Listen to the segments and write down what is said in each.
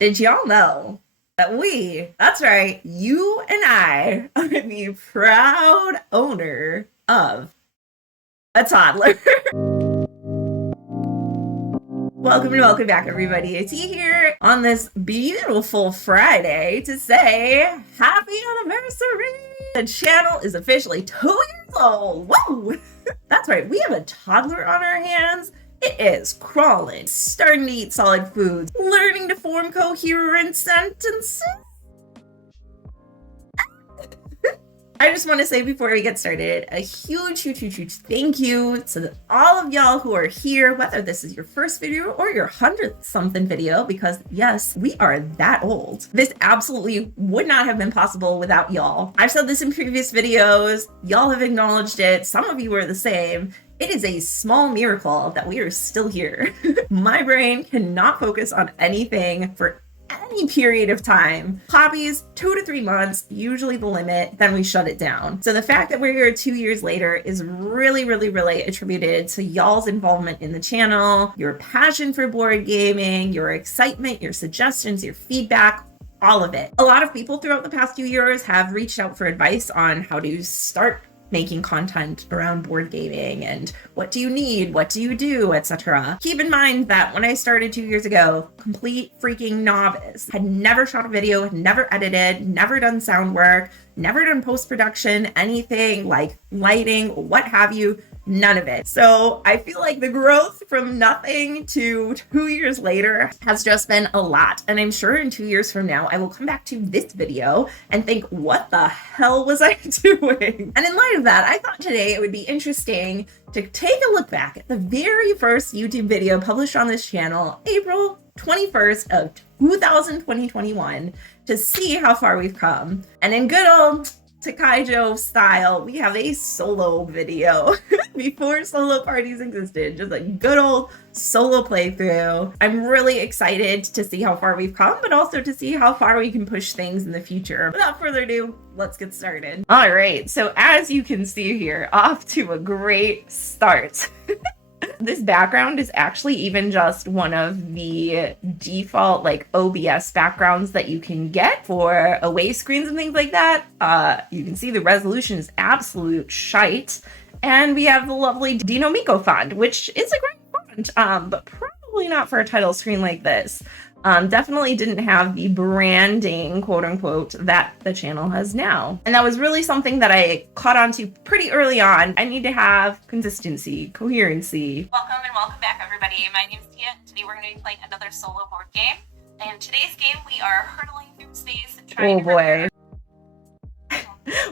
Did y'all know that that's right, you and I are the proud owner of a toddler? Welcome and welcome back, everybody. It's E here on this beautiful Friday to say happy anniversary. The channel is officially 2 years old. Whoa! That's right, we have a toddler on our hands. It is crawling, starting to eat solid foods, learning to form coherent sentences. I just want to say before we get started, a huge thank you to all of y'all who are here, whether this is your first video or your 100th something video, because yes, we are that old. This absolutely would not have been possible without y'all. I've said this in previous videos, y'all have acknowledged it, some of you are the same. It is a small miracle that we are still here. My brain cannot focus on anything for any period of time. Hobbies, 2 to 3 months, usually the limit, then we shut it down. So the fact that we're here 2 years later is really attributed to y'all's involvement in the channel, your passion for board gaming, your excitement, your suggestions, your feedback, all of it. A lot of people throughout the past few years have reached out for advice on how to start making content around board gaming and what do you need, what do you do, etc. Keep in mind that when I started 2 years ago, complete freaking novice, had never shot a video, had never edited, never done sound work, never done post-production, anything like lighting, what have you, none of it. So I feel like the growth from nothing to 2 years later has just been a lot. And I'm sure in 2 years from now, I will come back to this video and think, what the hell was I doing? And in light of that, I thought today it would be interesting to take a look back at the very first YouTube video published on this channel, April 21st of 2021, to see how far we've come. And in good old Takaijo style, we have a solo video before solo parties existed, just a good old solo playthrough. I'm really excited to see how far we've come, but also to see how far we can push things in the future. Without further ado, let's get started. All right, so as you can see here, off to a great start. This background is actually even just one of the default like OBS backgrounds that you can get for away screens and things like that. You can see the resolution is absolute shite. And we have the lovely Dinomico font, which is a great font, but probably not for a title screen like this. Definitely didn't have the branding, quote unquote, that the channel has now. And that was really something that I caught on to pretty early on. I need to have consistency, coherency. Welcome and welcome back, everybody. My name is Tia, and today we're going to be playing another solo board game. And today's game, we are hurtling through space and trying to... Oh boy.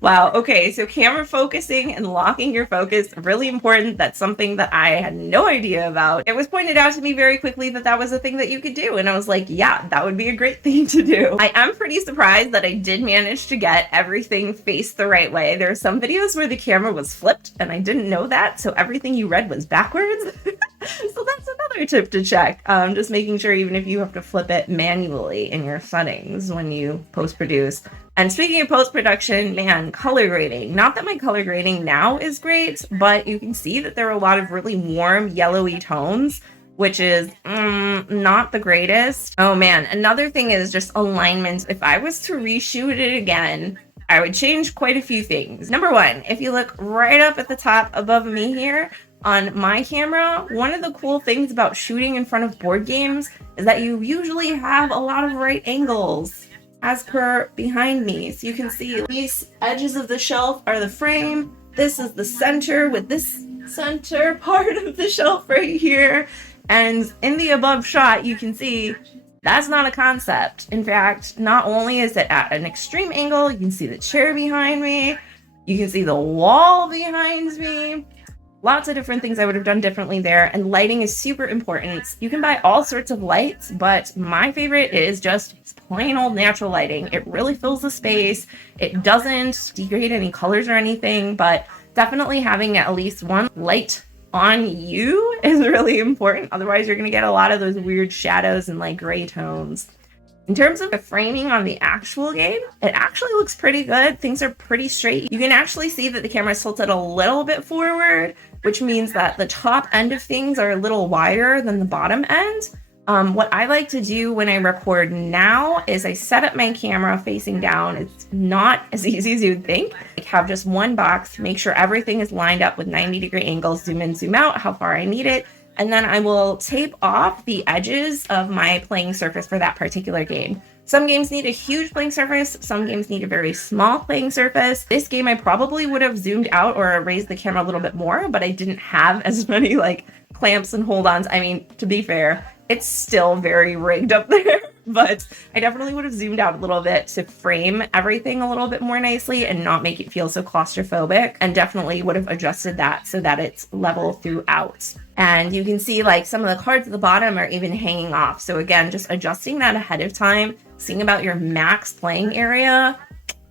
Wow. Okay. So camera focusing and locking your focus, really important. That's something that I had no idea about. It was pointed out to me very quickly that that was a thing that you could do. And I was like, yeah, that would be a great thing to do. I am pretty surprised that I did manage to get everything faced the right way. There are some videos where the camera was flipped and I didn't know that. So everything you read was backwards. So that's another tip to check. Just making sure even if you have to flip it manually in your settings when you post-produce. And speaking of post-production, man, color grading. Not that my color grading now is great, but you can see that there are a lot of really warm yellowy tones, which is not the greatest. Oh man, another thing is just alignment. If I was to reshoot it again, I would change quite a few things. Number one, if you look right up at the top above me here, on my camera, one of the cool things about shooting in front of board games is that you usually have a lot of right angles as per behind me. So you can see these edges of the shelf are the frame. This is the center with this center part of the shelf right here. And in the above shot, you can see that's not a concept. In fact, not only is it at an extreme angle, you can see the chair behind me, you can see the wall behind me. Lots of different things I would have done differently there, and lighting is super important. You can buy all sorts of lights, but my favorite is just plain old natural lighting. It really fills the space. It doesn't degrade any colors or anything, but definitely having at least one light on you is really important. Otherwise, you're going to get a lot of those weird shadows and like gray tones. In terms of the framing on the actual game, it actually looks pretty good. Things are pretty straight. You can actually see that the camera is tilted a little bit forward, which means that the top end of things are a little wider than the bottom end. What I like to do when I record now is I set up my camera facing down. It's not as easy as you would think. I have just one box, make sure everything is lined up with 90-degree angles, zoom in, zoom out, how far I need it. And then I will tape off the edges of my playing surface for that particular game. Some games need a huge playing surface. Some games need a very small playing surface. This game, I probably would have zoomed out or raised the camera a little bit more, but I didn't have as many like clamps and hold-ons. I mean, to be fair, it's still very rigged up there, but I definitely would have zoomed out a little bit to frame everything a little bit more nicely and not make it feel so claustrophobic, and definitely would have adjusted that so that it's level throughout. And you can see like some of the cards at the bottom are even hanging off. So again, just adjusting that ahead of time, seeing about your max playing area,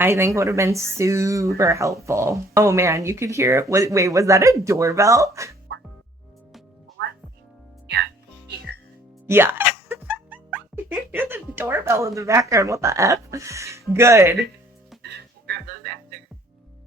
I think would have been super helpful. Oh man, you could hear it. Wait, was that a doorbell? Yeah. You hear the doorbell in the background. What the F? Good. Grab those after.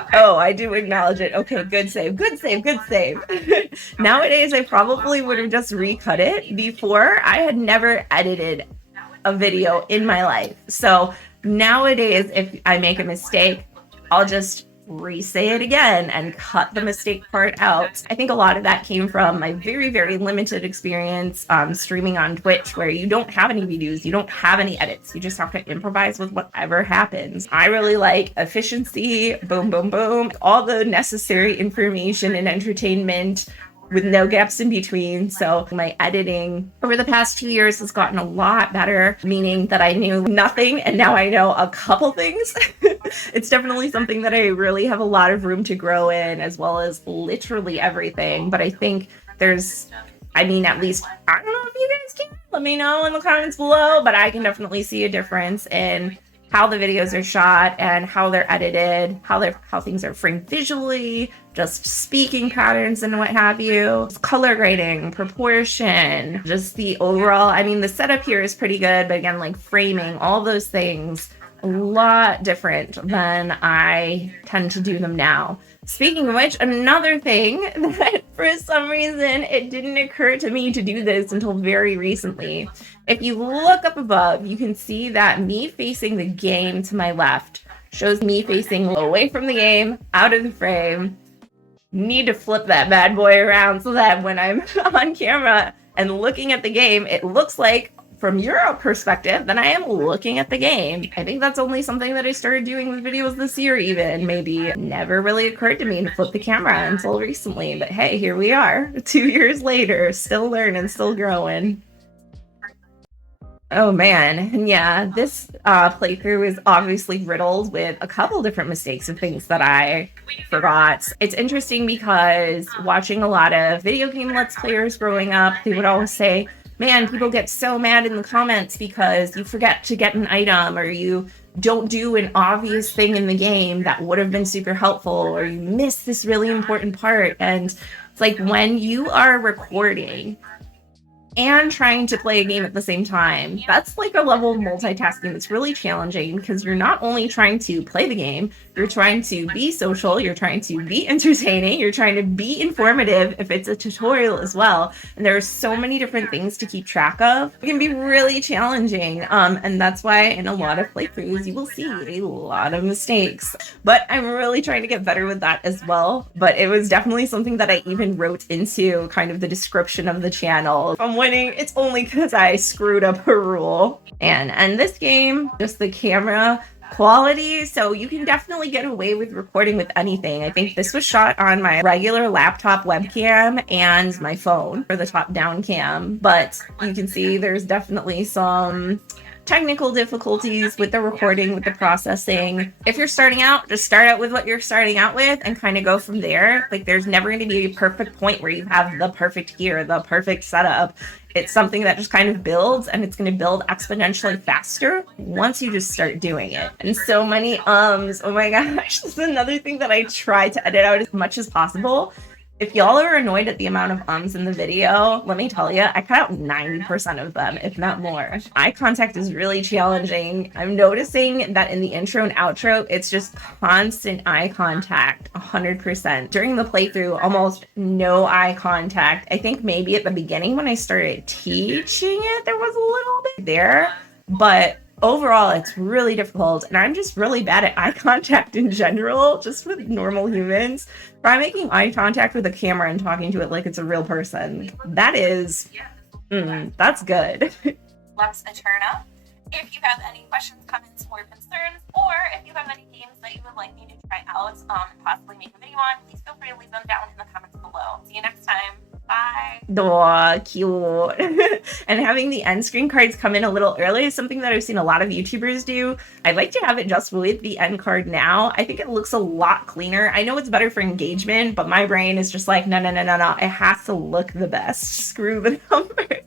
Okay. Oh, I do acknowledge it. Okay, good save. Good save. Good save. Nowadays, I probably would have just recut it. Before, I had never edited a video in my life. So nowadays, if I make a mistake, I'll just re-say it again and cut the mistake part out. I think a lot of that came from my very, very limited experience streaming on Twitch, where you don't have any videos, you don't have any edits, you just have to improvise with whatever happens. I really like efficiency, boom, boom, boom, all the necessary information and entertainment with no gaps in between. So my editing over the past 2 years has gotten a lot better, meaning that I knew nothing and now I know a couple things. It's definitely something that I really have a lot of room to grow in, as well as literally everything. But I think there's, I mean, at least, I don't know if you guys can, let me know in the comments below, but I can definitely see a difference in how the videos are shot and how they're edited, how things are framed visually, just speaking patterns and what have you, color grading, proportion, just the overall, I mean, the setup here is pretty good, but again, like framing, all those things, a lot different than I tend to do them now. Speaking of which, another thing that for some reason it didn't occur to me to do this until very recently. If you look up above, you can see that me facing the game to my left shows me facing away from the game, out of the frame. Need to flip that bad boy around so that when I'm on camera and looking at the game, it looks like from your perspective that I am looking at the game. I think that's only something that I started doing with videos this year even, maybe. It never really occurred to me to flip the camera until recently, but hey, here we are, 2 years later, still learning, still growing. Oh man, and yeah, this playthrough is obviously riddled with a couple different mistakes and things that I forgot. It's interesting because watching a lot of video game Let's Players growing up, they would always say, man, people get so mad in the comments because you forget to get an item, or you don't do an obvious thing in the game that would have been super helpful, or you miss this really important part. And it's like when you are recording and trying to play a game at the same time, that's like a level of multitasking that's really challenging, because you're not only trying to play the game, you're trying to be social, you're trying to be entertaining, you're trying to be informative if it's a tutorial as well. And there are so many different things to keep track of. It can be really challenging. And that's why in a lot of playthroughs, you will see a lot of mistakes. But I'm really trying to get better with that as well. But it was definitely something that I even wrote into kind of the description of the channel. From winning, it's only because I screwed up a rule. And this game, just the camera quality, so you can definitely get away with recording with anything. I think this was shot on my regular laptop webcam and my phone for the top-down cam, but you can see there's definitely some technical difficulties with the recording, with the processing. If you're starting out, just start out with what you're starting out with and kind of go from there. Like, there's never going to be a perfect point where you have the perfect gear, the perfect setup. It's something that just kind of builds, and it's going to build exponentially faster once you just start doing it. And so many oh my gosh, this is another thing that I try to edit out as much as possible, If y'all are annoyed at the amount of ums in the video, let me tell you, I cut out 90% of them, if not more. Eye contact is really challenging. I'm noticing that in the intro and outro, it's just constant eye contact, 100%. During the playthrough, almost no eye contact. I think maybe at the beginning when I started teaching it, there was a little bit there, but overall, it's really difficult, and I'm just really bad at eye contact in general, just with normal humans. Try making eye contact with a camera and talking to it like it's a real person. That is, that's good. Lux Eterna. If you have any questions, comments, or concerns, or if you have any games that you would like me to try out and possibly make a video on, please feel free to leave them down in the comments below. See you next time. Bye. Aw, cute. And having the end screen cards come in a little early is something that I've seen a lot of YouTubers do. I like to have it just with the end card now. I think it looks a lot cleaner. I know it's better for engagement, but my brain is just like, no. It has to look the best. Screw the numbers.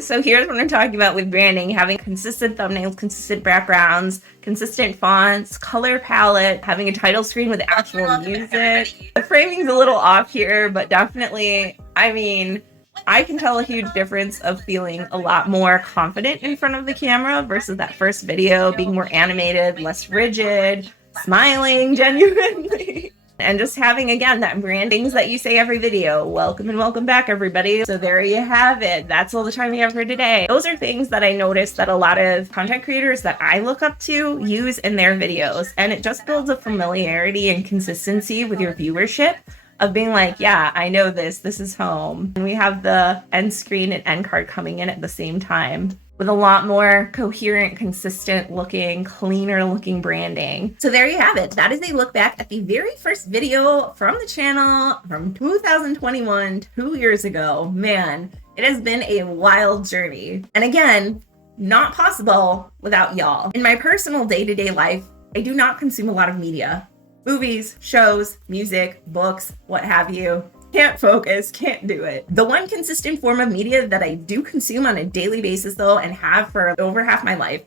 So here's what I'm talking about with branding: having consistent thumbnails, consistent backgrounds, consistent fonts, color palette, having a title screen with actual music. The framing's a little off here, but definitely, I mean, I can tell a huge difference of feeling a lot more confident in front of the camera versus that first video, being more animated, less rigid, smiling genuinely. And just having, again, that brandings that you say every video. Welcome and welcome back, everybody. So there you have it. That's all the time we have for today. Those are things that I noticed that a lot of content creators that I look up to use in their videos. And it just builds a familiarity and consistency with your viewership of being like, yeah, I know this is home. And we have the end screen and end card coming in at the same time, with a lot more coherent, consistent looking, cleaner looking branding. So there you have it. That is a look back at the very first video from the channel from 2021, 2 years ago. Man, it has been a wild journey. And again, not possible without y'all. In my personal day-to-day life, I do not consume a lot of media. Movies, shows, music, books, what have you. Can't focus, can't do it. The one consistent form of media that I do consume on a daily basis, though, and have for over half my life,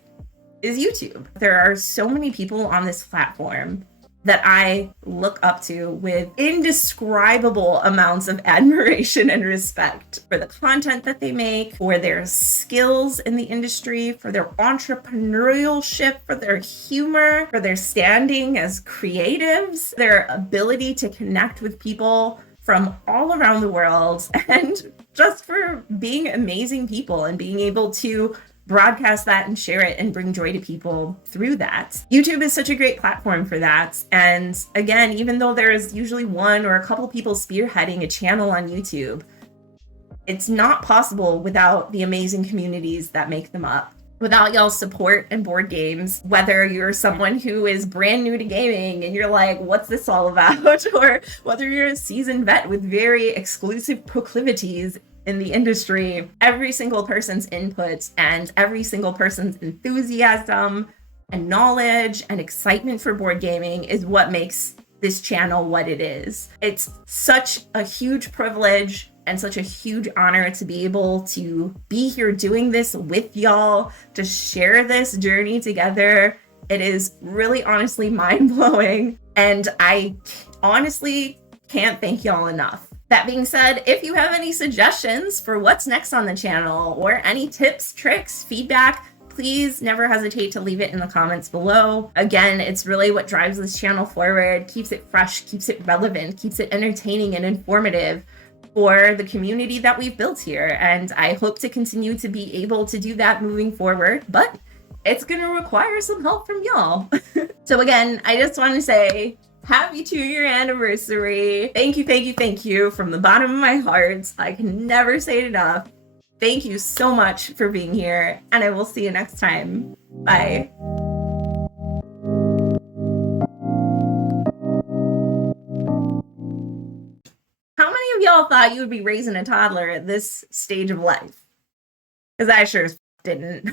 is YouTube. There are so many people on this platform that I look up to with indescribable amounts of admiration and respect for the content that they make, for their skills in the industry, for their entrepreneurship, for their humor, for their standing as creatives, their ability to connect with people from all around the world, and just for being amazing people and being able to broadcast that and share it and bring joy to people through that. YouTube is such a great platform for that. And again, even though there is usually one or a couple people spearheading a channel on YouTube, it's not possible without the amazing communities that make them up. Without y'all's support and board games, whether you're someone who is brand new to gaming and you're like, what's this all about? Or whether you're a seasoned vet with very exclusive proclivities in the industry, every single person's input and every single person's enthusiasm and knowledge and excitement for board gaming is what makes this channel what it is. It's such a huge privilege and such a huge honor to be able to be here doing this with y'all, to share this journey together. It is really honestly mind-blowing, and I honestly can't thank y'all enough. That being said, if you have any suggestions for what's next on the channel or any tips, tricks, feedback, please never hesitate to leave it in the comments below. Again, it's really what drives this channel forward, keeps it fresh, keeps it relevant, keeps it entertaining and informative for the community that we've built here. And I hope to continue to be able to do that moving forward, but it's gonna require some help from y'all. So again, I just want to say happy 2-year anniversary. Thank you from the bottom of my heart. I can never say it enough. Thank you so much for being here, and I will see you next time. Bye. How many of y'all thought you would be raising a toddler at this stage of life? Because I sure as didn't.